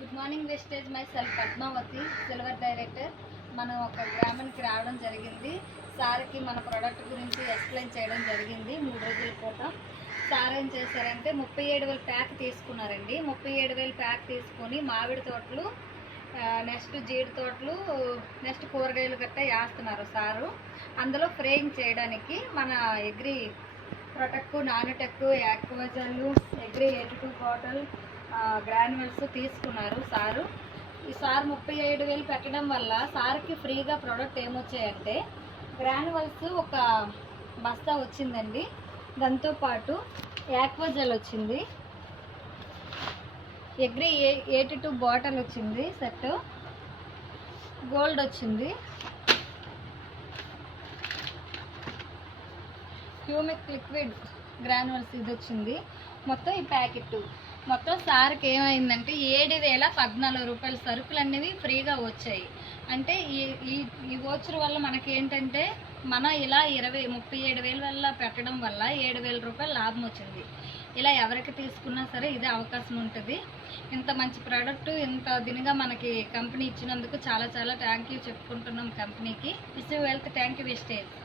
Good morning Vestige my self Padmavathi silver director. మనం ఒక గ్రామానికి రావడం జరిగింది. సార్కి మన ప్రోడక్ట్ గురించి ఎక్స్ప్లెయిన్ చేయడం జరిగింది 3 రోజుల క్రితం. సార్ ఏం చేశారంటే 37,000 ప్యాక్ తీసుకున్నారండి. 37,000 ప్యాక్ తీసుకొని మామిడి తోటలు, నెక్స్ట్ జీడి తోటలు, నెక్స్ట్ కూరగాయలు గట్టా వేస్తున్నారు సారు. అందులో ఫ్రేయింగ్ చేయడానికి మన agri protect, nanotech, Aquajal, agri 82 bottle granules తీసుకున్నారు సారు. ఈ సార్ 37,000 పెట్టడం వల్ల సార్కి ఫ్రీగా ప్రోడక్ట్ ఏమొచ్చాయంటే గ్రాన్యువల్స్ ఒక బస్తా వచ్చిందండి. దాంతోపాటు యాక్వాజల్ వచ్చింది, ఎగ్రీ 82 బాటిల్ వచ్చింది సెట్, గోల్డ్ వచ్చింది, హ్యూమిక్ లిక్విడ్ గ్రాన్యువల్స్ ఇది వచ్చింది. మొత్తం ఈ ప్యాకెట్ మొత్తం సార్కి ఏమైందంటే 7,014 రూపాయల సరుకులు అనేవి ఫ్రీగా వచ్చాయి. అంటే ఈ వోచర్ వల్ల మనకి ఏంటంటే మన ఇలా 37,000 వల్ల పెట్టడం వల్ల 7,000 రూపాయలు లాభం వచ్చింది. ఇలా ఎవరికి తీసుకున్నా సరే ఇదే అవకాశం ఉంటుంది. ఇంత మంచి ప్రోడక్ట్ ఇంత దినగా మనకి కంపెనీ ఇచ్చినందుకు చాలా చాలా థ్యాంక్ యూ చెప్పుకుంటున్నాం కంపెనీకి. Wish you wealth. Thank you wastage.